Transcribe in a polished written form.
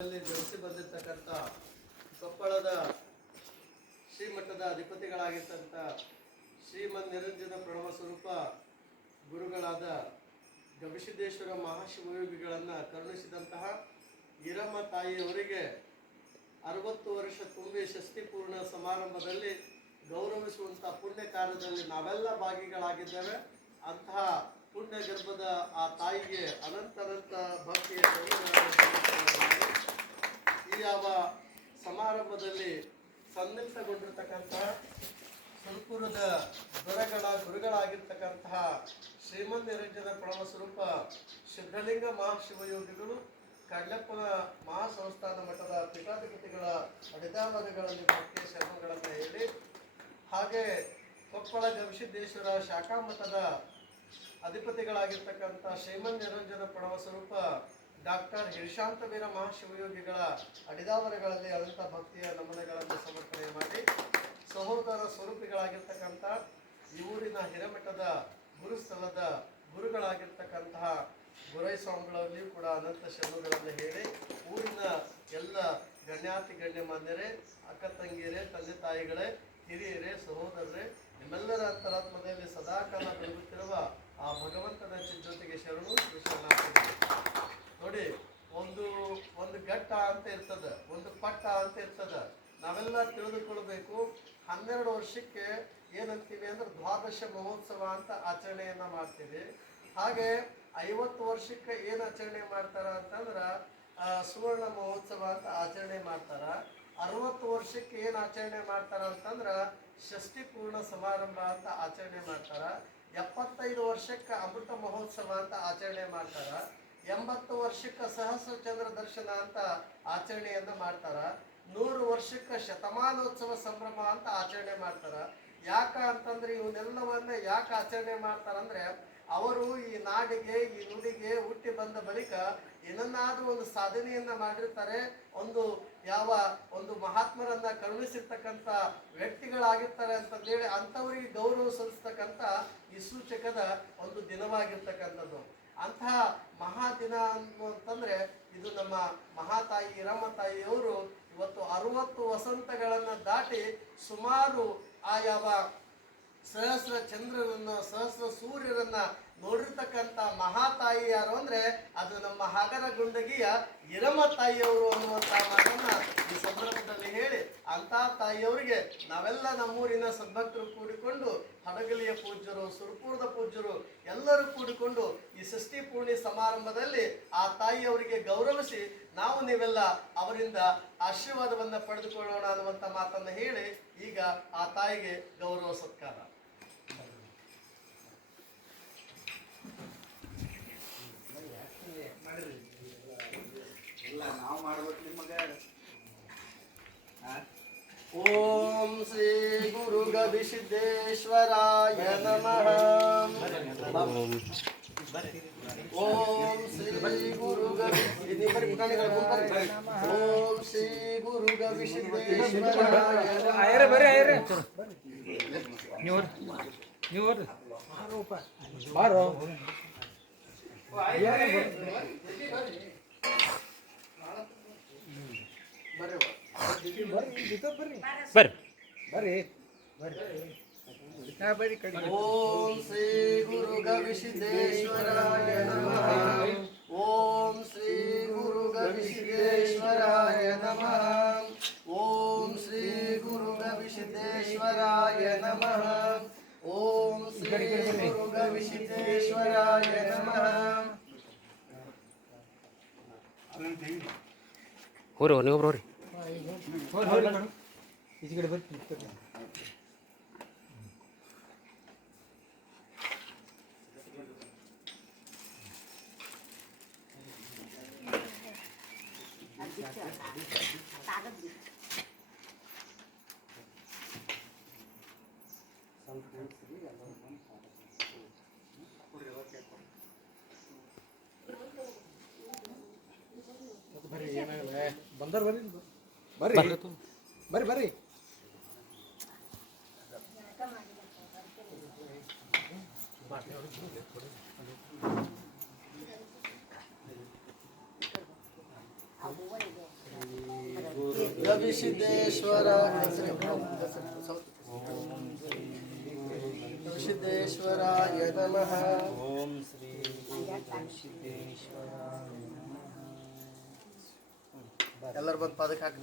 ಜನಿಸಿ ಬಂದಿರತಕ್ಕಂಥ ಕೊಪ್ಪಳದ ಶ್ರೀಮಠದ ಅಧಿಪತಿಗಳಾಗಿರ್ತಂಥ ಶ್ರೀಮನ್ ನಿರಂಜನ ಪ್ರಣವ ಸ್ವರೂಪ ಗುರುಗಳಾದ ಗವಿಸಿದ್ದೇಶ್ವರ ಮಹಾಶಿವಯೋಗಿಗಳನ್ನು ಕರುಣಿಸಿದಂತಹ ಈರಮ್ಮ ತಾಯಿಯವರಿಗೆ 60 ವರ್ಷ ತುಂಬಿ ಷಷ್ಠಿಪೂರ್ಣ ಸಮಾರಂಭದಲ್ಲಿ ಗೌರವಿಸುವಂಥ ಪುಣ್ಯ ಕಾರ್ಯದಲ್ಲಿ ನಾವೆಲ್ಲ ಭಾಗಿಗಳಾಗಿದ್ದೇವೆ. ಅಂತಹ ಪುಣ್ಯ ಗರ್ಭದ ಆ ತಾಯಿಗೆ ಅನಂತ ಭಕ್ತಿಯ ಈ ಯಾವ ಸಮಾರಂಭದಲ್ಲಿ ಸನ್ನಿಹಿತಗೊಂಡಿರ್ತಕ್ಕಂತಹ ಸುರಪುರದ ಗುರುಗಳಾಗಿರ್ತಕ್ಕಂತಹ ಶ್ರೀಮನ್ ನಿರಂಜನ ಪ್ರಣವ ಸ್ವರೂಪ ಸಿದ್ಧಲಿಂಗ ಮಹಾಶಿವಯೋಗಿಗಳು ಕಡ್ಲೆಪ್ಪನ ಮಹಾಸಂಸ್ಥಾನ ಮಠದ ಪೀಠಾಧಿಪತಿಗಳ ಅಡಿದಾವನಗಳಲ್ಲಿ ಭಕ್ತಿಯ ಶರಣಗಳನ್ನು ಹೇಳಿ, ಹಾಗೆ ಕೊಪ್ಪಳ ಗವಿಸಿದ್ದೇಶ್ವರ ಶಾಖಾ ಮಠದ ಅಧಿಪತಿಗಳಾಗಿರ್ತಕ್ಕಂಥ ಶ್ರೀಮನ್ ನಿರಂಜನ ಪ್ರಣವ ಸ್ವರೂಪ ಡಾಕ್ಟರ್ ಹಿರಿಶಾಂತವೀರ ಮಹಾಶಿವಯೋಗಿಗಳ ಅಡಿದಾವರಗಳಲ್ಲಿ ಅನಂತ ಭಕ್ತಿಯ ನಮನಗಳನ್ನು ಸಮರ್ಪಣೆ ಮಾಡಿ, ಸಹೋದರ ಸ್ವರೂಪಿಗಳಾಗಿರ್ತಕ್ಕಂಥ ಈ ಊರಿನ ಹಿರೇಮಠದ ಗುರುಸ್ಥಳದ ಗುರುಗಳಾಗಿರ್ತಕ್ಕಂತಹ ಗುರೈ ಸ್ವಾಮಿಗಳಲ್ಲಿಯೂ ಕೂಡ ಅನಂತ ಶರಣಗಳನ್ನು ಹೇಳಿ, ಊರಿನ ಎಲ್ಲ ಗಣ್ಯಾತಿ ಗಣ್ಯಮಾನ್ಯರೇ, ಅಕ್ಕ ತಂಗಿಯರೇ, ತಂದೆ ತಾಯಿಗಳೇ, ಹಿರಿಯರೇ, ಸಹೋದರರೇ, ನಿಮ್ಮೆಲ್ಲರ ಅಂತರಾತ್ಮದಲ್ಲಿ ಸದಾಕಾಲ ಬೆಳಗುತ್ತಿರುವ ಆ ಭಗವಂತನ ಜೊತೆಗೆ ಶರಣು ಶರಣಾರ್ಥಿಗಳು. ನೋಡಿ, ಒಂದು ಘಟ್ಟ ಅಂತ ಇರ್ತದೆ, ಒಂದು ಪಟ್ಟ ಅಂತ ಇರ್ತದೆ. ನಾವೆಲ್ಲ ತಿಳಿದುಕೊಳ್ಬೇಕು. 12 ವರ್ಷಕ್ಕೆ ಏನಂತೀವಿ ಅಂದ್ರೆ ದ್ವಾದಶ ಮಹೋತ್ಸವ ಅಂತ ಆಚರಣೆಯನ್ನ ಮಾಡ್ತೀವಿ. ಹಾಗೆ 50 ವರ್ಷಕ್ಕೆ ಏನು ಆಚರಣೆ ಮಾಡ್ತಾರ ಅಂತಂದ್ರೆ ಸುವರ್ಣ ಮಹೋತ್ಸವ ಅಂತ ಆಚರಣೆ ಮಾಡ್ತಾರ. 60 ವರ್ಷಕ್ಕೆ ಏನು ಆಚರಣೆ ಮಾಡ್ತಾರ ಅಂತಂದ್ರೆ ಷಷ್ಠಿ ಪೂರ್ಣ ಸಮಾರಂಭ ಅಂತ ಆಚರಣೆ ಮಾಡ್ತಾರ. 75 ವರ್ಷಕ್ಕೆ ಅಮೃತ ಮಹೋತ್ಸವ ಅಂತ ಆಚರಣೆ ಮಾಡ್ತಾರ. 80 ವರ್ಷಕ್ಕೆ ಸಹಸ್ರ ಚಂದ್ರ ದರ್ಶನ ಅಂತ ಆಚರಣೆಯನ್ನ ಮಾಡ್ತಾರ. 100 ವರ್ಷಕ್ಕೆ ಶತಮಾನೋತ್ಸವ ಸಂಭ್ರಮ ಅಂತ ಆಚರಣೆ ಮಾಡ್ತಾರ. ಯಾಕ ಅಂತಂದ್ರೆ ಇವನ್ನೆಲ್ಲವನ್ನ ಯಾಕೆ ಆಚರಣೆ ಮಾಡ್ತಾರಂದ್ರೆ, ಅವರು ಈ ನಾಡಿಗೆ, ಈ ನುಡಿಗೆ ಹುಟ್ಟಿ ಬಂದ ಬಳಿಕ ಏನನ್ನಾದ್ರೂ ಒಂದು ಸಾಧನೆಯನ್ನ ಮಾಡಿರ್ತಾರೆ, ಒಂದು ಮಹಾತ್ಮರನ್ನ ಕರುಣಿಸಿರ್ತಕ್ಕಂಥ ವ್ಯಕ್ತಿಗಳಾಗಿರ್ತಾರೆ ಅಂತಂದೇಳಿ ಅಂಥವರಿಗೆ ಗೌರವ ಸಲ್ಲಿಸ್ತಕ್ಕಂಥ ಈ ಸೂಚಕದ ಒಂದು ದಿನವಾಗಿರ್ತಕ್ಕಂಥದ್ದು. ಅಂತಹ ಮಹಾದಿನ ಅಂತಂದ್ರೆ ಇದು ನಮ್ಮ ಮಹಾತಾಯಿ ಈರಮ್ಮ ತಾಯಿಯವರು ಇವತ್ತು 60 ವಸಂತಗಳನ್ನ ದಾಟಿ ಸುಮಾರು ಆ ಯಾವ ಸಹಸ್ರ ಚಂದ್ರರನ್ನ, ಸಹಸ್ರ ಸೂರ್ಯರನ್ನ ನೋಡಿರ್ತಕ್ಕಂಥ ಮಹಾತಾಯಿ ಯಾರು ಅಂದ್ರೆ ಅದು ನಮ್ಮ ಹಾಗರಗುಂಡಗಿಯ ಈರಮ್ಮ ತಾಯಿಯವರು ಅನ್ನುವಂಥ ಮಾತನ್ನ ಈ ಸಂದರ್ಭದಲ್ಲಿ ಹೇಳಿ, ಅಂತ ತಾಯಿಯವರಿಗೆ ನಾವೆಲ್ಲ ನಮ್ಮೂರಿನ ಸದ್ಭಕ್ತರು ಕೂಡಿಕೊಂಡು, ಹಡಗಲಿಯ ಪೂಜ್ಯರು, ಸುರಪುರದ ಪೂಜ್ಯರು ಎಲ್ಲರೂ ಕೂಡಿಕೊಂಡು ಈ ಷಷ್ಠಿ ಪೂರ್ಣಿ ಸಮಾರಂಭದಲ್ಲಿ ಆ ತಾಯಿಯವರಿಗೆ ಗೌರವಿಸಿ ನಾವು ನೀವೆಲ್ಲ ಅವರಿಂದ ಆಶೀರ್ವಾದವನ್ನ ಪಡೆದುಕೊಳ್ಳೋಣ ಅನ್ನುವಂಥ ಮಾತನ್ನ ಹೇಳಿ, ಈಗ ಆ ತಾಯಿಗೆ ಗೌರವ ಸತ್ಕಾರ. ಓಂ ಶ್ರೀ ಗುರು ಗವಿಸಿದ್ದೇಶ್ವರಾಯ ನಮಃ. ಓಂ ಶ್ರೀ ಗುರು ಓಂ ಶ್ರೀ ಗುರು ಗವಿಸಿದ್ದೇಶ್ವರಾಯ ಓಂ ಶ್ರೀ ಗುರು ಗವಿಸಿದ್ದೇಶ್ವರಾಯ ನಮಃ. ಓಂ ಶ್ರೀ ಗುರು ಗವಿಸಿದ್ದೇಶ್ವರಾಯ ನಮಃ. ಓಂ ಶ್ರೀ ಗುರು ಗವಿಸಿದ್ದೇಶ್ವರಾಯ ನಮಃ. ಓಂ ಶ್ರೀ ಗುರು ಗವಿಸಿದ್ದೇಶ್ವರಾಯ ನಮಃ. ಹೋರಿ ನೀವೊಬ್ರು ಈಚೆ ಕಡೆ ಬರ್ತೀನಿ. ಬಂದರ್ ಬರ್ರಿ ಬರ್ರಿ ಬರ್ರಿ ಬರ್ರಿ.好不味的。ಗವಿಸಿದ್ದೇಶ್ವರ ಗವಿಸಿದ್ದೇಶ್ವರಾಯ ನಮಃ. ಓಂ ಶ್ರೀ ಸಿದ್ದೇಶ್ವರ. ಎಲ್ಲರೂ ಬಂದು ಪಾದಕ್ಕೆ ಹಾಕಿ